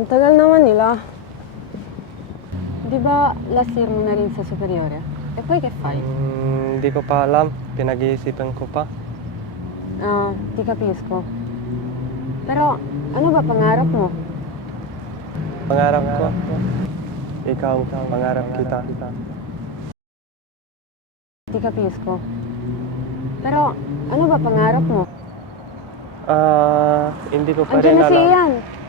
Ang tagal naman nila. Di ba last year mo na rin sa superiore? E poi che fai? Hindi ko pa alam. Pinag-iisipan ko pa. Ah, ti capisco. Pero ano ba pangarap mo? Pangarap ko, ikaw, pangarap kita. Ti capisco. Pero ano ba pangarap mo? Hindi ko pa Andiyan rin na si alam. Ian.